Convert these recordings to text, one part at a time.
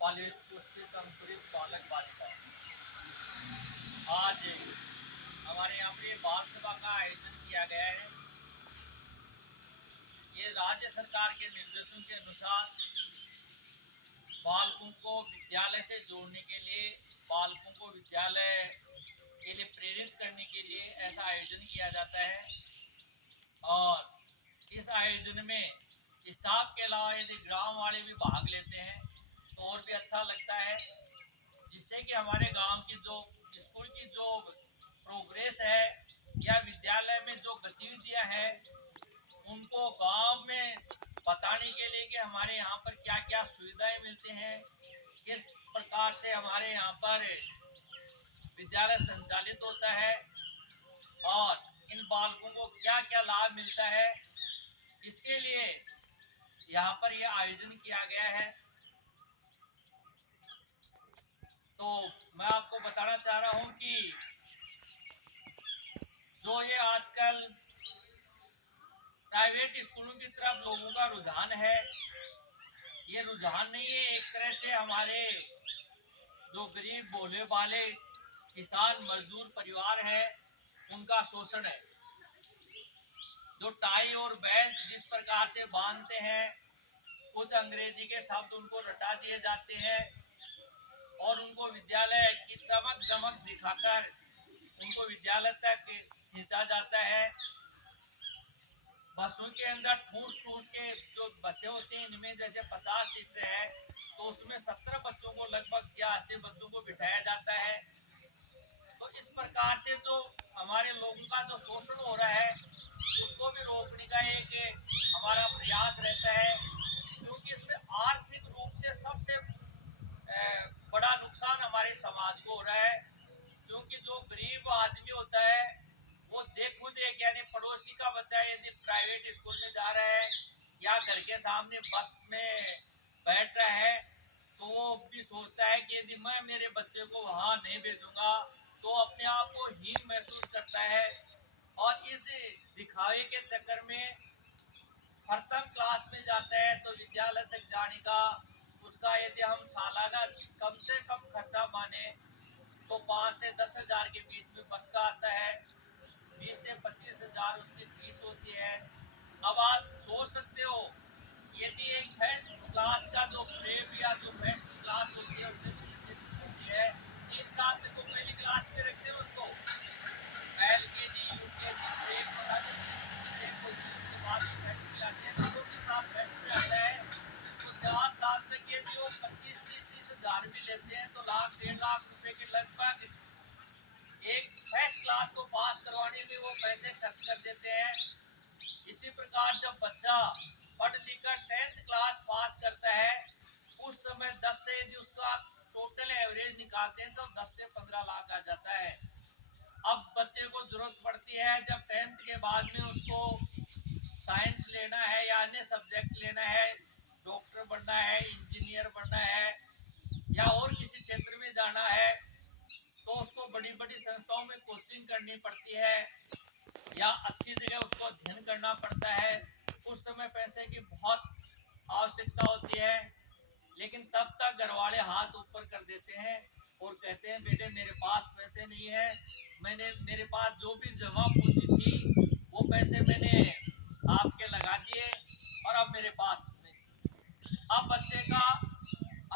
College पुष्पित अंकुरित बालक बालिका। आज हमारे यहाँ पे बाल सभा का आयोजन किया गया है। ये राज्य सरकार के निर्देशों के अनुसार बालकों को विद्यालय से जोड़ने के लिए, बालकों को विद्यालय के लिए प्रेरित करने के लिए ऐसा आयोजन किया जाता है। और इस आयोजन में स्टाफ के अलावा यदि ग्राम वाले भी भाग लेते हैं तो और भी अच्छा लगता है, जिससे कि हमारे गांव की जो स्कूल की जो प्रोग्रेस है या विद्यालय में जो गतिविधियां हैं उनको गांव में बताने के लिए कि हमारे यहाँ पर क्या क्या सुविधाएं मिलती हैं, किस प्रकार से हमारे यहाँ पर विद्यालय संचालित होता है और इन बालकों को क्या क्या लाभ मिलता है, इसके लिए यहाँ पर यह आयोजन किया गया है। तो मैं आपको बताना चाह रहा हूँ कि जो ये आजकल प्राइवेट स्कूलों की तरफ लोगों का रुझान है, ये रुझान नहीं है, एक तरह से हमारे जो गरीब भोले वाले किसान मजदूर परिवार है उनका शोषण है। जो टाई और बेल्ट जिस प्रकार से बांधते हैं, कुछ अंग्रेजी के शब्द उनको रटा दिए जाते हैं और उनको विद्यालय की चमक दमक दिखाकर उनको विद्यालय तक खींचा जाता है। बसों के अंदर ठूस ठूस के जो बसें होती हैं, इनमें जैसे 50 सीटें हैं तो उसमें 17 बच्चों को लगभग या 80 बच्चों को बिठाया जाता है। तो इस प्रकार से जो हमारे लोगों का जो शोषण हो रहा है उसको भी रोकने का एक हमारा प्रयास रहता है, क्योंकि इसमें आर्थिक रूप से सबसे बड़ा नुकसान हमारे समाज को हो रहा है। क्योंकि जो गरीब आदमी होता है वो खुद एक यानी पड़ोसी का बच्चा यदि प्राइवेट स्कूल में जा रहा है या घर के सामने बस में बैठ रहा है तो वो भी सोचता है कि यदि मैं मेरे बच्चे को वहाँ नहीं भेजूंगा तो अपने आप को हीन महसूस करता है। और इस दिखावे के चक्कर में प्रथम क्लास में जाता है तो विद्यालय तक जाने का उसका यदि हम सालाना कम से कम खर्चा माने तो 5 से 10 हजार के बीच में बस का आता है। 20 से 25 हजार उसकी फीस होती है। अब आप सोच सकते हो, यदि एक फर्स्ट क्लास का जो प्रेम या जो फर्स्ट क्लास होती है उससे होती है, 3 साल से तो पहली क्लास में रखते हैं उसको, एलकेजी यूकेजी प्रेम पता नहीं होती है, उसके बाद फर्स्ट क्लास है तो 2 साल फर्स्ट में आता है। तो 4 साल तक यदि वो 25-30 हजार भी लेते हैं तो लाख 1.5 लाख रुपए के लगभग एक फर्स्ट क्लास को पास करवाने में वो पैसे खर्च कर देते हैं। इसी प्रकार जब बच्चा पढ़ लिख कर 10th क्लास पास करता है उस समय 10 से यदि उसका टोटल एवरेज निकालते हैं तो 10 से 15 लाख आ जाता है। अब बच्चे को जरूरत पड़ती है जब 10th के बाद में उसको साइंस लेना है या अन्य सब्जेक्ट लेना है, डॉक्टर बनना है, इंजीनियर बनना है या और किसी क्षेत्र में जाना है तो उसको बड़ी बड़ी संस्थाओं में कोचिंग करनी पड़ती है या अच्छी जगह उसको अध्ययन करना पड़ता है। उस समय पैसे की बहुत आवश्यकता होती है, लेकिन तब तक घर वाले हाथ ऊपर कर देते हैं और कहते हैं बेटे मेरे पास पैसे नहीं है, मेरे पास जो भी जमा पूंजी थी वो पैसे मैंने आपके लगा दिए और अब मेरे पास नहीं। अब बच्चे का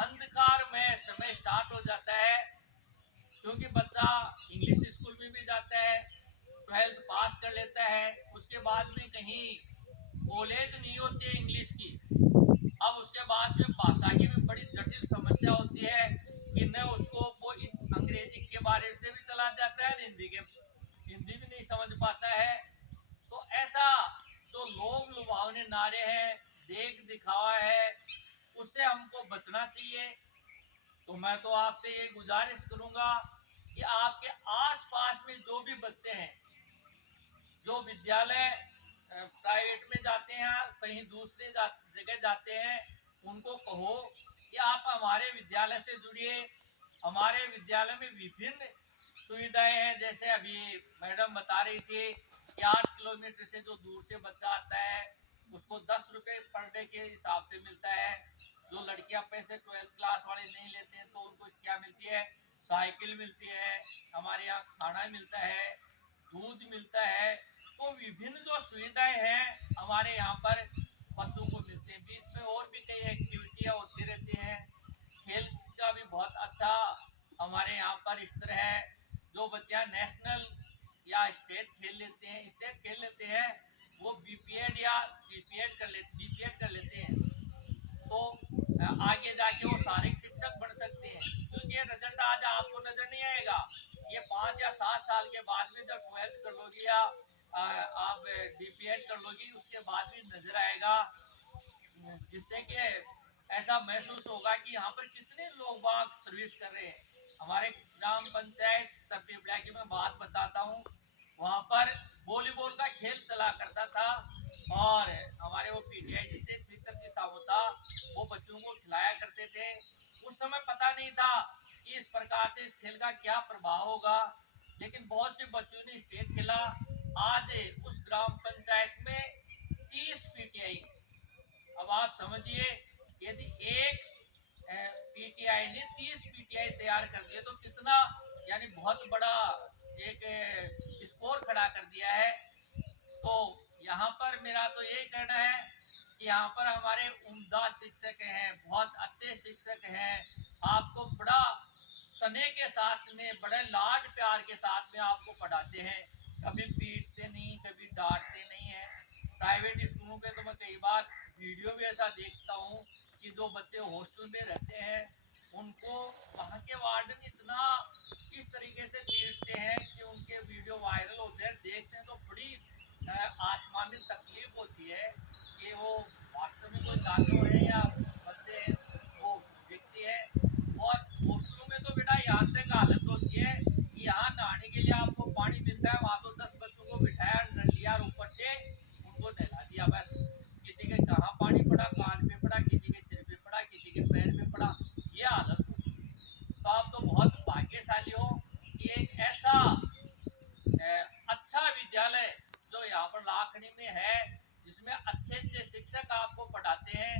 अंधकार में समय स्टार्ट हो जाता है, क्योंकि बच्चा इंग्लिश स्कूल में भी जाता है, 12th पास कर लेता है, उसके बाद में कहीं कॉलेज नहीं होती है इंग्लिश की। अब उसके बाद में भाषा की भी बड़ी जटिल समस्या होती है कि न उसको वो अंग्रेजी के बारे से भी चला जाता है, हिंदी भी नहीं समझ पाता है। तो ऐसा जो लोभ लुभावने नारे हैं, देख दिखावा है, उससे हमको बचना चाहिए। तो मैं तो आपसे ये गुजारिश करूंगा कि आपके आसपास में जो भी बच्चे हैं जो विद्यालय प्राइवेट में जाते हैं, कहीं दूसरे जगह जाते हैं, उनको कहो कि आप हमारे विद्यालय से जुड़िए। हमारे विद्यालय में विभिन्न सुविधाएं हैं, जैसे अभी मैडम बता रही थी कि 8 किलोमीटर से जो दूर से बच्चा आता है उसको 10 रुपये पर डे के हिसाब से मिलता है। जो लड़कियां पैसे 12th क्लास वाले नहीं लेते हैं तो उनको क्या मिलती है, साइकिल मिलती है, हमारे यहाँ खाना मिलता है, दूध मिलता है। तो विभिन्न जो सुविधाएं हैं हमारे यहाँ पर बच्चों को मिलते हैं। बीच में और भी कई एक्टिविटियां होती रहती हैं। खेल का भी बहुत अच्छा हमारे यहाँ पर स्तर है। जो बच्चे नेशनल या स्टेट खेल लेते हैं, वो बीपीएड या बीपीएड कर लेते हैं। तो आगे जाके वो शारीरिक शिक्षक बन सकते हैं, क्योंकि ये रिजल्ट आज आपको नजर नहीं आएगा। ये 5 या 7 साल के बाद में जब 12th कर लोगी या आप बीपीएड कर लोगी, उसके बाद भी नजर आएगा, जिससे कि ऐसा महसूस होगा कि यहाँ पर कितने लोग बाग सर्विस कर रहे हैं। हमारे ग्राम पंचायत तपी ब्लैक में बात बताता हूँ, वहाँ पर वॉलीबॉल का खेल चला करता था, और हमारे वो पीटीआई जिससे शीतल जी साहब था, वो बच्चों को खिलाया करते थे। उस समय पता नहीं था कि इस प्रकार से इस खेल का क्या प्रभाव होगा, लेकिन बहुत से बच्चों ने स्टेट खेला। आज उस ग्राम पंचायत में 30 पीटीआई। अब आप समझिए, यदि एक पीटीआई ने 30 पीटीआई तैयार कर दिए तो कितना, यानी बहुत बड़ा एक स्कोर खड़ा कर दिया है। तो यहाँ पर मेरा तो यही कहना है कि यहाँ पर हमारे उम्दा शिक्षक हैं, बहुत अच्छे शिक्षक हैं, आपको बड़ा स्नेह के साथ में, बड़े लाड प्यार के साथ में आपको पढ़ाते हैं, कभी पीटते नहीं, कभी डांटते नहीं है। प्राइवेट स्कूलों के तो मैं कई बार वीडियो भी ऐसा देखता हूँ कि जो बच्चे हॉस्टल में रहते हैं, उनको वहाँ के वार्डन इतना इस तरीके से पीटते हैं कि उनके वीडियो वायरल होते हैं। देखते हैं तो बड़ी आत्मा में तकलीफ होती है कि वो वास्तव में कोई जानवर है या बच्चे हैं, वो व्यक्ति है। और हॉस्टलों में तो बेटा यहाँ तक हालत होती है कि यहाँ नहाने के लिए आपको पानी मिलता है, वहाँ तो 10 बच्चों को बिठाया, नल लिया और ऊपर से उनको नहला दिया बस। किसी के कहाँ पानी पड़ा, कान पे पड़ा, किसी के सिर पे पड़ा, किसी के पैर पे पड़ा, ये हालत होती है। तो आप तो बहुत भाग्यशाली हो कि एक ऐसा अच्छा विद्यालय जो यहाँ पर लाखनी में है, जिसमें अच्छे अच्छे शिक्षक आपको पढ़ाते हैं।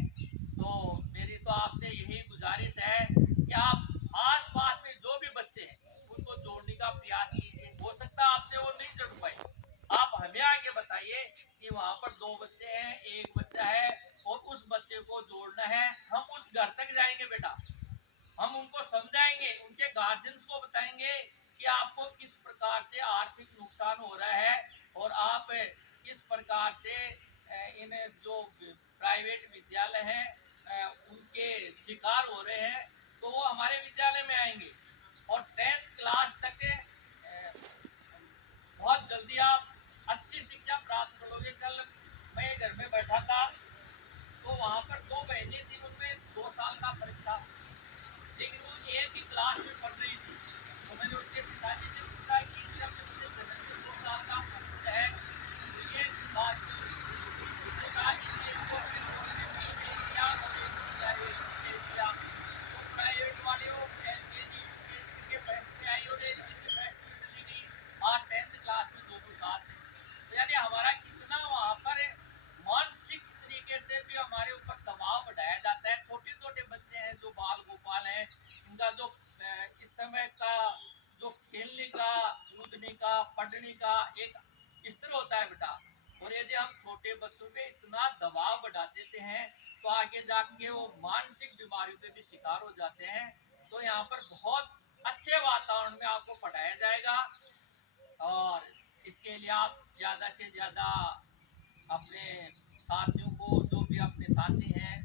तो मेरी तो आपसे यही गुजारिश है कि आप आसपास में जो भी बच्चे हैं उनको जोड़ने का प्रयास कीजिए। हो सकता है आपसे वो नहीं जुड़ पाए, आप हमें आगे बताइए कि वहाँ पर 2 बच्चे हैं, एक बच्चा है, और उस बच्चे को जोड़ना है। हम उस घर तक जाएंगे बेटा, हम उनको समझाएंगे, उनके गार्जियंस को बताएंगे कि आपको किस प्रकार से आर्थिक नुकसान हो रहा है, और आप किस प्रकार से इन जो प्राइवेट विद्यालय हैं उनके शिकार हो रहे हैं। तो वो हमारे विद्यालय में आएंगे और 10th क्लास तक बहुत जल्दी आप अच्छी शिक्षा प्राप्त करोगे। कल मैं घर में बैठा था, तो वहाँ पर 2 बहनें थी, उनमें 2 साल का फर्क था, लेकिन वो एक ही क्लास में पढ़ रही थी। तो मैंने उसके पिताजी से पूछा कि जब मुझे जन्म से 2 साल का फर्क है, तो ये बात क्यों? उसने कहा इसलिए को अपने छोटे में भेज दिया, मुझे भेज दिया। तो प्राइवेट वाले वो एलकेजी यूकेजी के बैच में आई और एक दिन में बैच में चली गई, आज 10th क्लास में दोनों साथ हैं। तो यानी हमारा कितना वहाँ पर मानसिक तरीके से भी हमारे ऊपर दबाव बढ़ाया जाता है। छोटे छोटे बच्चे हैं जो बाल गोपाल हैं, इनका जो इस समय का जो खेलने का, कूदने का, पढ़ने का एक स्तर होता है बेटा, और यदि हम छोटे बच्चों पे इतना दबाव बढ़ा देते हैं तो आगे जाके वो मानसिक बीमारियों पे भी शिकार हो जाते हैं। तो यहाँ पर बहुत अच्छे वातावरण में आपको पढ़ाया जाएगा, और इसके लिए आप ज़्यादा से ज़्यादा अपने साथियों को, जो भी अपने साथी हैं